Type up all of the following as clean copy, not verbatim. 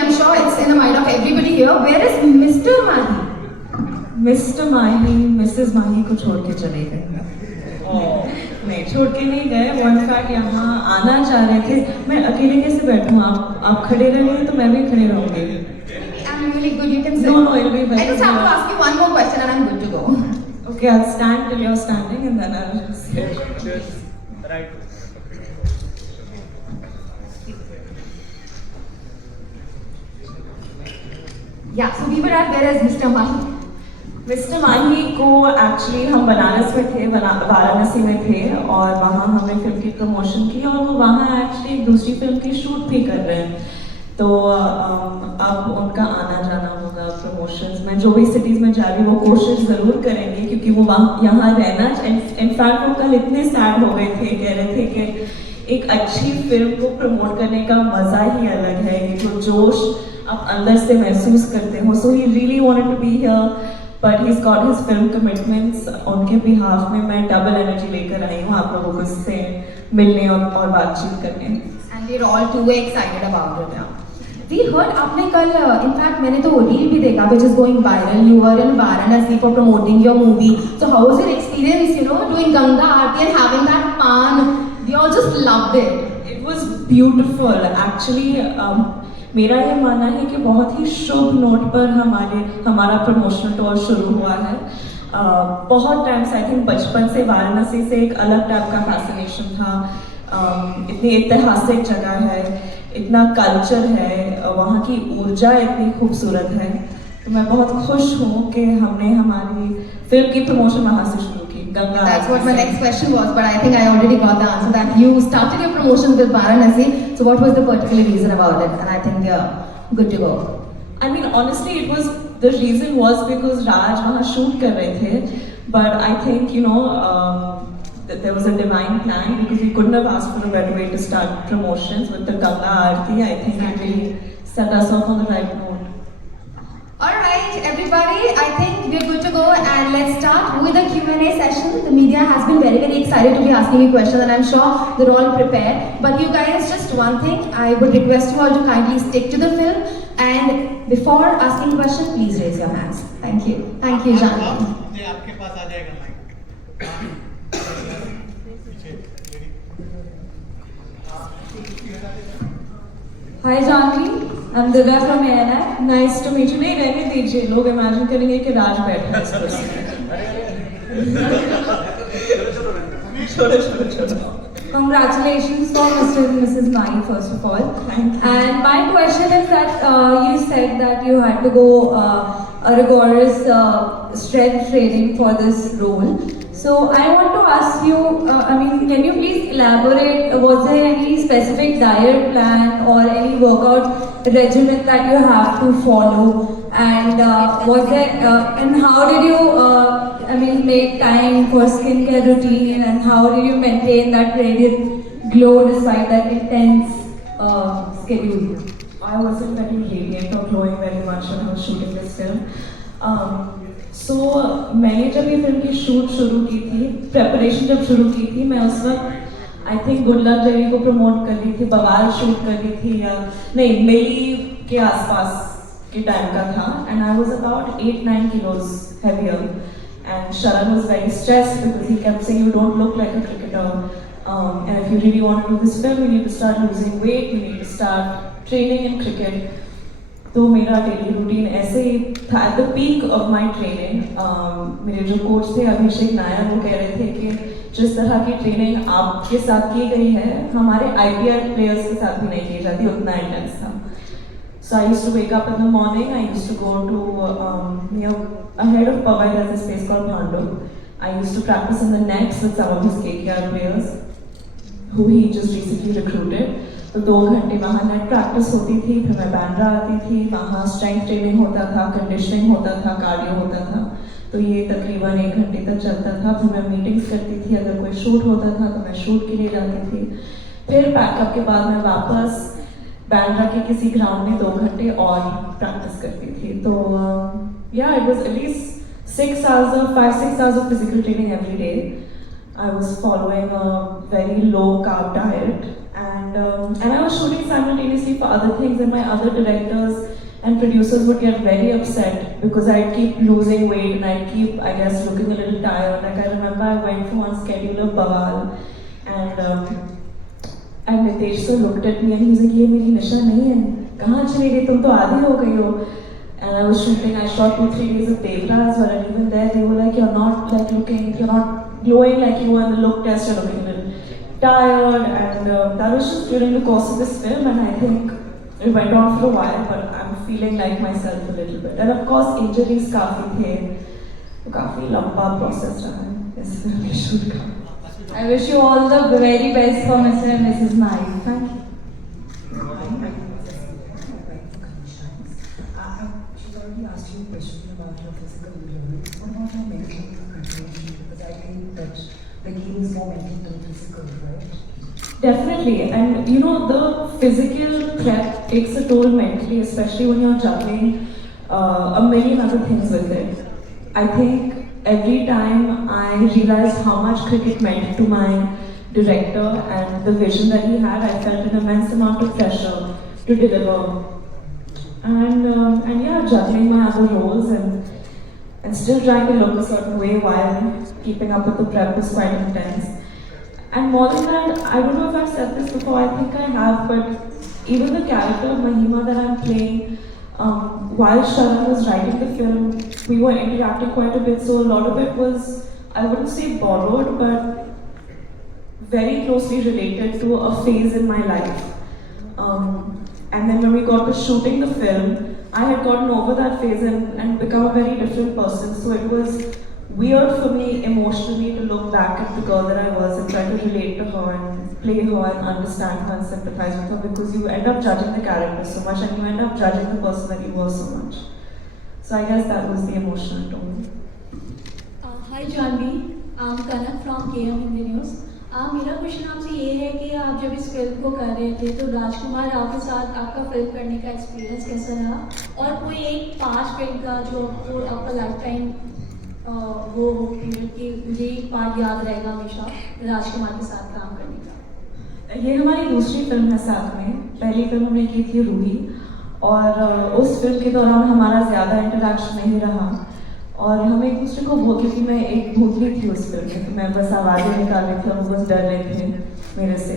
I'm sure it's in the mind of everybody here. Where is Mr. Mahi? Mr Mahi Mrs Mahi को छोड़ के चले गए। नहीं, छोड़ के नहीं गए, वो इनफैक्ट यहाँ आना चाह रहे थे। मैं अकेले कैसे बैठूँ? आप खड़े रहेंगे तो मैं भी खड़े रहूँगी। I'm really good, you can sit. No, it'll be better. I just have to ask you one more question and I'm good to go. Okay, I'll stand till you're standing and then I'll just sit. Cheers. Right. Yeah, so we were at where is Mr. Mahi? Mr Mahi को actually हम बनारस में थे, वाराणसी में थे और वहाँ हमने film की प्रमोशन की और वो वहाँ एक्चुअली एक दूसरी फिल्म की शूट भी कर रहे हैं। तो अब उनका आना जाना होगा प्रमोशंस में, जो भी सिटीज़ में जा रही वो कोशिश ज़रूर करेंगे क्योंकि वो वहाँ यहाँ रहना। इनफैक्ट वो कल इतने सैड हो गए थे, कह रहे थे कि एक अच्छी फिल्म को प्रमोट करने का मज़ा ही अलग है, ये जो जोश आप अंदर से महसूस करते हो। So he really wanted to be here but he got his film commitments. उनके बिहाफ में मैं डबल एनर्जी लेकर आई हूँ आप लोगों को से मिलने और बातचीत करने। And we're all too excited about it now. We heard आपने कल, in fact मैंने तो रील भी देखा which is going viral. You were in Varanasi for promoting your movie. So how was your experience, doing Ganga Aarti and having that pan? We all just loved it. It was beautiful. Actually, मेरा ये मानना है कि बहुत ही शुभ note पर हमारा promotional tour शुरू हुआ है। बहुत टाइम से, आई थिंक बचपन से वाराणसी से एक अलग टाइप का फैसिनेशन था। इतनी ऐतिहासिक जगह है, इतना कल्चर है, वहाँ की ऊर्जा इतनी खूबसूरत है। तो मैं बहुत खुश हूँ कि हमने हमारी फिल्म की प्रमोशन वहाँ से शुरू की, Ganga. That's what my next question was, but I think I already got the answer that you started your promotion with Varanasi. So what was the particular reason about it? And I think we are good to go. I mean, honestly, the reason was because Raj वहाँ shoot कर रहे थे, but I think that there was a divine plan because we couldn't have asked for a better way to start promotions with the Ganga Aarti. I think it really set us off on the right note. Alright, everybody, I think we're good to go and let's start with the Q&A session. The media has been very, very excited to be asking me questions and I'm sure they're all prepared. But you guys, just one thing, I would request you all to kindly stick to the film and before asking a question, please raise your hands. Thank you. Thank you, Janvi. आपके पास आ जाएगा mic. Hi Janvi, I'm Divya from ANI. Nice to meet you. नहीं रहने दीजिए, लोग imagine करेंगे कि राज बैठा है इस कुर्सी में। Congratulations for Mr. and Mrs. Mai, first of all. Thank you. And my question is that you said that you had to go a rigorous strength training for this role. So I want to ask you, can you please elaborate, was there any specific diet plan or any workout regimen that you have to follow? And was there, and how did you, make time for skincare routine and how did you maintain that radiant glow despite that intense schedule? I wasn't very radiant or glowing very much when I was shooting this film. मैंने जब ये film की shoot शुरू की थी, preparation जब शुरू की थी, मैं उस वक्त I think good luck Jerry को प्रमोट कर रही थी, बवाल शूट कर रही थी या नहीं मेली के आसपास के टाइम का था and I was about 8-9 kilos heavier and Sharan was very stressed because he kept saying you don't look like a cricketer and if you really want to do this film you need to start losing weight, you need to start training in cricket. तो मेरा daily routine ऐसे ही था। At the peak of my training मेरे जो coach थे अभिषेक नायर वो कह रहे थे कि जिस तरह की ट्रेनिंग आपके साथ की गई है हमारे IPL प्लेयर्स के साथ भी नहीं की जाती, उतना इंटेंस था। So I used to wake up in the morning, I used to go to ahead of Powai there's a space called Bhandu. I used to practice in the nets with some of his KKR players who he just recently recruited. तो 2 घंटे वहाँ net practice होती थी, फिर मैं बैंड्रा आती थी, वहाँ स्ट्रेंथ ट्रेनिंग होता था, कंडीशनिंग होता था, कार्डियो होता था। तो ये तकरीबन 1 घंटे तक चलता था। फिर मैं मीटिंग्स करती थी, अगर कोई शूट होता था तो मैं शूट के लिए जाती थी। फिर पैकअप के बाद मैं वापस बैंड्रा के किसी ग्राउंड में 2 घंटे और प्रैक्टिस करती थी। तो it was at least 5-6 hours of physical training every day. I was following a very low carb diet and and I was shooting simultaneously for other things, and my other directors and producers would get very upset because I'd keep losing weight and I'd keep, I guess, looking a little tired. Like I remember I went for one schedule of Bawal, and Nitesh sir looked at me and he was like, "ये मेरी निशा नहीं है, कहाँ चली गई, तुम तो आधी हो गई हो." And I was shooting. I shot 2-3 days of Devras, but even there they were like, "You're not like looking, you're not glowing like you were in the look test. You're looking a little tired." And that was just during the course of this film, and I think it went on for a while, but I'm feeling like myself a little bit. And of course, injuries काफी थे, तो काफी लंबा process रहा है इस film के shoot का. I wish you all the very best for Mr. and Mrs. Mahi. Thank you. She's already asked you a question about your physical appearance. What about your mental preparation? Because I think that the game is more mental than physical, right? Definitely, and you know, the physical prep takes a toll mentally, especially when you're juggling a million other things with it. I think every time I realized how much cricket meant to my director and the vision that he had, I felt an immense amount of pressure to deliver. And yeah, juggling my other roles and still trying to look a certain way while keeping up with the prep was quite intense. And more than that, I don't know if I've said this before, I think I have, but even the character of Mahima that I'm playing, while Sharan was writing the film, we were interacting quite a bit, so a lot of it was, I wouldn't say borrowed, but very closely related to a phase in my life. And then when we got to shooting the film, I had gotten over that phase and become a very different person, so it was weird for me emotionally to look back at the girl that I was and try to relate to her and play her and understand her and sympathize with her, because you end up judging the character so much and you end up judging the person that you were so much. So I guess that was the emotional tone. Hi Janvi, I'm Kanak from KM Hindi News. मेरा question आपसे ये है कि आप जब इस film को कर रहे थे तो राजकुमार राव के साथ आपका फिल्म करने का एक्सपीरियंस कैसा रहा, और कोई एक 5 फिल्म का जो आपका लाइफ टाइम वो पीरियड की मुझे एक पार्ट याद रहेगा हमेशा राजकुमार के साथ काम करने का? ये हमारी दूसरी फिल्म है साथ में. पहली फिल्म हमने की थी रूही, और उस फिल्म के दौरान हमारा ज़्यादा इंटरेक्शन नहीं रहा और हम एक दूसरे को क्योंकि मैं एक भूतली थी उस फिल्म में, तो मैं बस आवाज़ें निकाल रही थी और वो बस डर रहे थे मेरे से.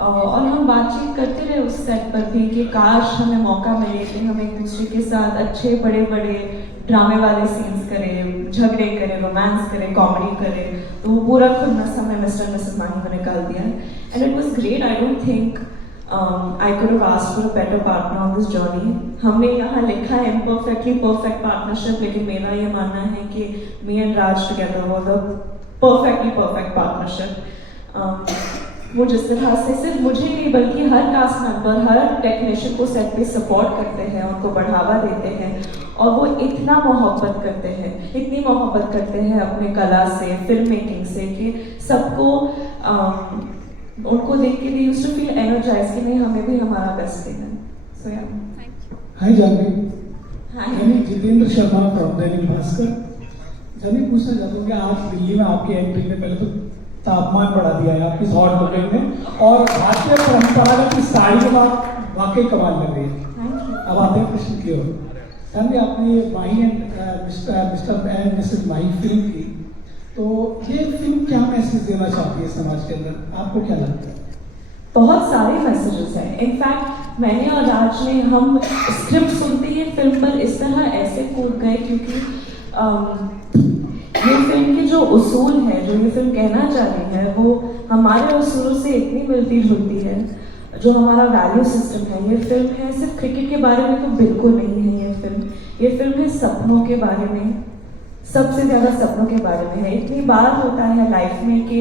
और हम बातचीत करते रहे उस सेट पर भी कि काश हमें मौका मिले कि हम एक दूसरे के साथ अच्छे बड़े बड़े ड्रामे वाले सीन्स करें, झगड़े करें, रोमांस करें, कॉमेडी करें. तो वो पूरा खुन्नस हमें मिस्टर एंड मिसेस माही में निकाल दिया. And it was great. I don't think I could have asked for a better partner on this journey. हमने यहाँ लिखा है imperfectly perfect partnership, लेकिन मेरा ये मानना है कि me and Raj together was a perfectly perfect partnership. वो जिस तरह से सिर्फ मुझे नहीं बल्कि हर कास्ट मेंबर, हर टेक्नीशियन को सेट पे सपोर्ट करते हैं, उनको बढ़ावा देते हैं और वो इतना मोहब्बत करते हैं, इतनी मोहब्बत करते हैं अपने कला से, फिल्म मेकिंग से, कि सबको उनको देख के they used to feel energized कि नहीं हमें भी हमारा बेस्ट देना है. So yeah. हाय जानवी. Hi. मैं जितेंद्र शर्मा फ्रॉम दैनिक भास्कर. जानवी पूछना चाहूँगा, आज दिल्ली में आपकी एंट्री में पहले तो तापमान बढ़ा दिया है आपकी हॉट बुकिंग में, और भारतीय परंपरागत की साड़ी में आप वाकई कमाल लग रही है. अब आते हैं प्रश्न की ओर. जानवी, आपने Mahi and Mr and Mrs Mahi film की, तो ये फिल्म क्या मैसेज देना चाहती है समाज के अंदर, आपको क्या लगता है? बहुत सारे मैसेजेस हैं. इनफैक्ट मैंने और राज ने, हम स्क्रिप्ट सुनते ही फिल्म पर इस तरह ऐसे कूद गए क्योंकि ये फिल्म की जो उसूल है, जो ये फिल्म कहना चाह रही है, वो हमारे उसूलों से इतनी मिलती जुलती है. जो हमारा वैल्यू सिस्टम है, ये फिल्म है सिर्फ क्रिकेट के बारे में तो बिल्कुल नहीं है. ये फिल्म है सपनों के बारे में, सबसे ज़्यादा सपनों के बारे में है. इतनी बार होता है लाइफ में कि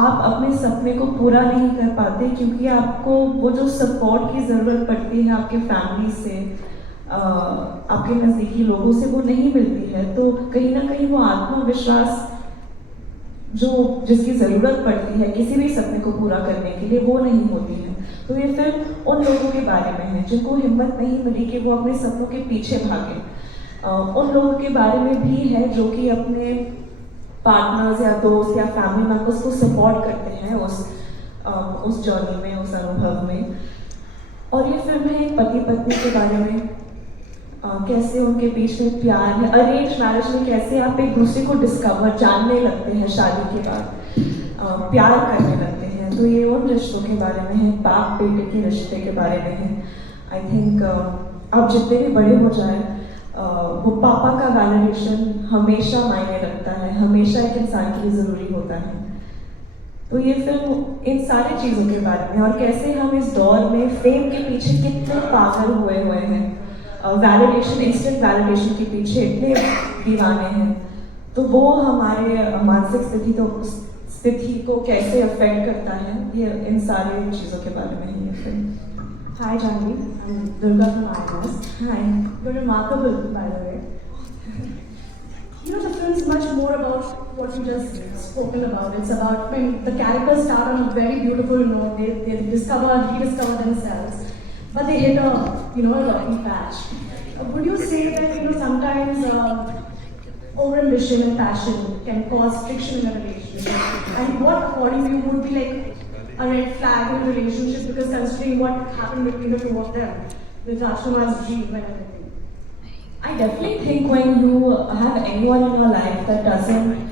आप अपने सपने को पूरा नहीं कर पाते क्योंकि आपको वो जो सपोर्ट की ज़रूरत पड़ती है आपके फैमिली से, आपके नज़दीकी लोगों से, वो नहीं मिलती है. तो कहीं ना कहीं वो आत्मविश्वास जिसकी ज़रूरत पड़ती है किसी भी सपने को पूरा करने के लिए, वो नहीं होती है. तो ये फिल्म उन लोगों के बारे में है जिनको हिम्मत नहीं मिली कि वो अपने सपनों के पीछे भागें. उन लोगों के बारे में भी है जो कि अपने पार्टनर्स या दोस्त या फैमिली मेंबर्स को सपोर्ट करते हैं उस उस जर्नी में, उस अनुभव में। और ये फिल्म है एक पति पत्नी के बारे में, कैसे उनके बीच में प्यार है, अरेंज मैरिज में कैसे आप एक दूसरे को डिस्कवर, जानने लगते हैं शादी के बाद, प्यार करने लगते हैं। तो ये उन रिश्तों के बारे में है, बाप बेटे के रिश्ते के बारे में है। आई थिंक आप जितने भी बड़े हो जाए, वो पापा का वैलिडेशन हमेशा मायने रखता है, हमेशा एक इंसान के लिए ज़रूरी होता है। तो ये फिल्म इन सारी चीज़ों के बारे में, और कैसे हम इस दौर में फेम के पीछे कितने पागल हुए हैं, वैलिडेशन, इंस्टेंट वैलिडेशन के पीछे इतने दीवाने हैं। तो वो हमारे मानसिक स्थिति को कैसे अफेक्ट करता है, ये इन सारी चीज़ों के बारे में है ये film. Hi Janvi, I'm Durga from IMAS. Hi. You're remarkable, by the way. You know, the film's much more about what you just spoken about. It's about, I mean, the characters start on a very beautiful note. They rediscover themselves, but they hit a rocky patch. Would you say that sometimes overambition and passion can cause friction in a relationship? And what, according to you, would be like a red flag in a relationship, because considering what happened between the two of them, with Rajkumar's dream and everything? I definitely think when you have anyone in your life that doesn't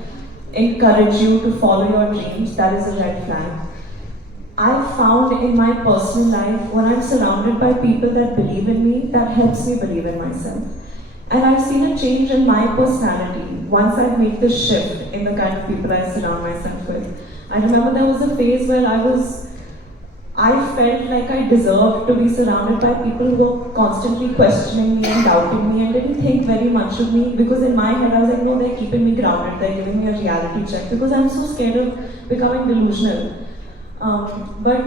encourage you to follow your dreams, that is a red flag. I've found in my personal life, when I'm surrounded by people that believe in me, that helps me believe in myself. And I've seen a change in my personality once I've made the shift in the kind of people I surround myself with. I remember there was a phase where I felt like I deserved to be surrounded by people who were constantly questioning me and doubting me and didn't think very much of me, because in my head I was like, no, they're keeping me grounded, they're giving me a reality check, because I'm so scared of becoming delusional. But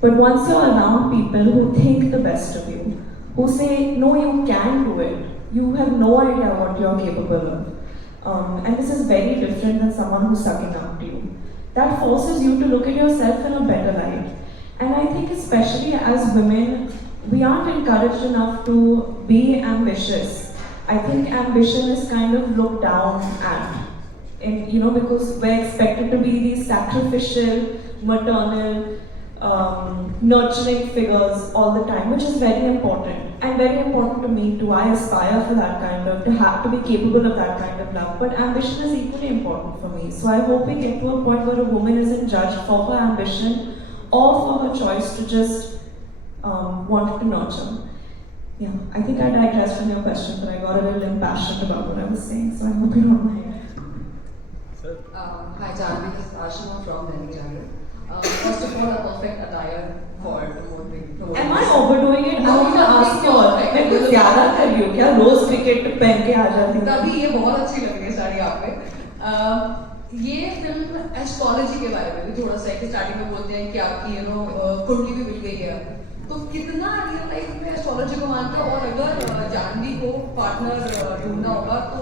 once you're around people who think the best of you, who say, no, you can do it, you have no idea what you're capable of. And this is very different than someone who's sucking up to you. That forces you to look at yourself in a better light. And I think especially as women, we aren't encouraged enough to be ambitious. I think ambition is kind of looked down at. And, because we're expected to be these sacrificial, maternal, nurturing figures all the time, which is very important. And very important to me too. I aspire for that kind of, to be capable of that kind of love. But ambition is equally important for me. So I hope we get to a point where a woman isn't judged for her ambition or for her choice to just want to nurture. Yeah, I think I digressed from your question, but I got a little impassioned about what I was saying, so I hope you don't mind. Hi Janvi, this is Ashima from Delhi Jungle. First of all, a perfect attire for promoting. Am I overdoing it? I want to ask you all. मैं कुछ ज़्यादा कर रही हूँ क्या? रोज cricket पहन के आ जाती हूँ। तभी ये बहुत अच्छी लग रही है साड़ी आप पे। ये फिल्म एस्ट्रोलॉजी के बारे में भी थोड़ा सा है, स्टार्टिंग में बोलते हैं कि आपकी कुंडली भी मिल गई है, तो कितना रियल लाइफ में एस्ट्रोलॉजी को मानता है, और अगर जानवी को पार्टनर ढूंढना होगा तो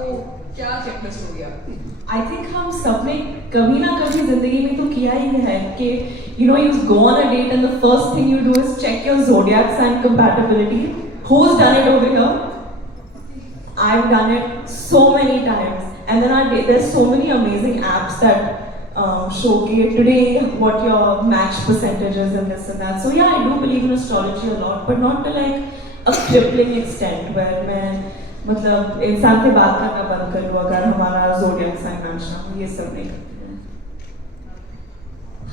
क्या चेकलिस्ट होगी आपकी? I think हम सबने कभी ना कभी जिंदगी में तो किया ही है कि you go on a date and the first thing you do is check your zodiac sign compatibility. Who's done it over here? I've done it so many times, and then there's so many amazing apps that showcase today what your match percentage is and this and that. So yeah, I do believe in astrology a lot, but not to like a crippling extent where मैं मतलब इंसान से बात करना बंद कर दूँ अगर हमारा zodiac sign match ना हो, ये सब नहीं करते हैं।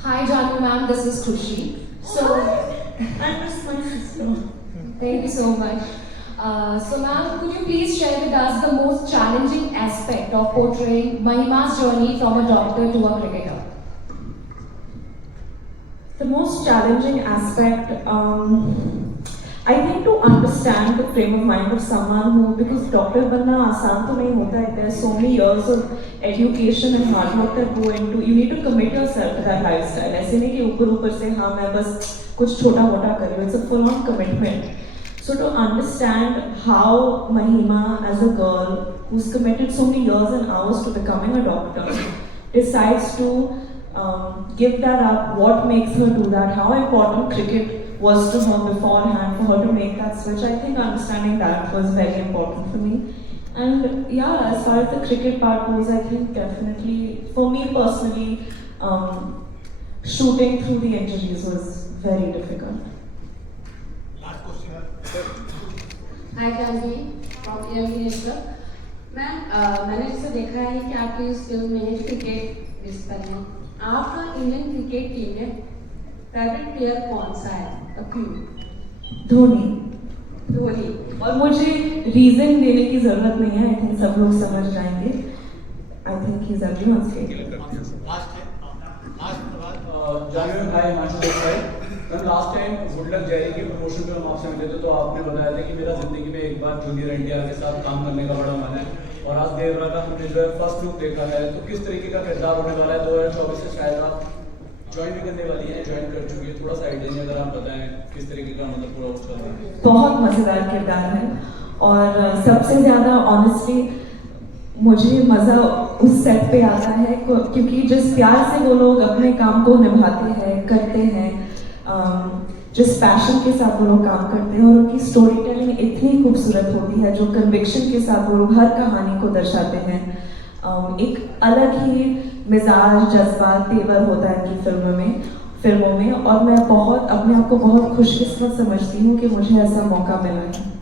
Hi Janvi ma'am, this is Khushi. So, I miss my sister. thank you so much. So ma'am, could you please share with us the most challenging aspect of portraying Mahima's journey from a doctor to a cricketer? The most challenging aspect, I think to understand the frame of mind of someone who, because doctor बनना आसान तो नहीं होता है, there's so many years of education and hard work that go into, you need to commit yourself to that lifestyle. ऐसे नहीं कि ऊपर से हाँ मैं बस कुछ छोटा मोटा कर रही हूँ, it's a full on commitment. So to understand how Mahima as a girl who's committed so many years and hours to becoming a doctor decides to give that up, what makes her do that, how important cricket was to her beforehand for her to make that switch. I think understanding that was very important for me. And yeah, as far as the cricket part goes, I think definitely, for me personally, shooting through the injuries was very difficult. Last question hi Janhvi from एयरवी network. Ma'am मैंने जैसे देखा है कि आपकी इस film में cricket whisper है, आपका इंडियन क्रिकेट टीम में फेवरेट प्लेयर कौन सा है, क्यों? धोनी। धोनी। और मुझे रीजन देने की जरूरत नहीं है, आई थिंक सब लोग समझ जाएंगे। I think he is everyone's favourite. Last है लास्ट बात जानवी भाई Himanshu Desai. Ma'am last time good luck Jerry के प्रमोशन पे हम आपसे मिले थे तो आपने बताया था कि मेरा जिंदगी में एक बार जूनियर एनटीआर के साथ काम करने का बड़ा मन है, और आज देर रात हमने जो है फर्स्ट लुक देखा है, तो किस तरीके का किरदार होने वाला है? 2024 से शायद आप ज्वाइन भी करने वाली हैं, ज्वाइन कर चुकी है, थोड़ा सा आइडिया अगर आप बताएं किस तरीके का मतलब पूरा चल रहा है। बहुत मजेदार किरदार है, और सबसे ज्यादा ऑनेस्टली मुझे मजा उस सेट पे आता है क्योंकि जिस प्यार से वो लोग अपने काम को निभाते हैं, करते हैं, जिस पैशन के साथ वो लोग काम करते हैं, और उनकी स्टोरी टेलिंग इतनी खूबसूरत होती है, जो कन्विक्शन के साथ वो लोग हर कहानी को दर्शाते हैं। एक अलग ही मिजाज, जज्बात, तेवर होता है इनकी फिल्मों में, और मैं बहुत अपने आप को बहुत खुशकिस्मत समझती हूँ कि मुझे ऐसा मौका मिला है।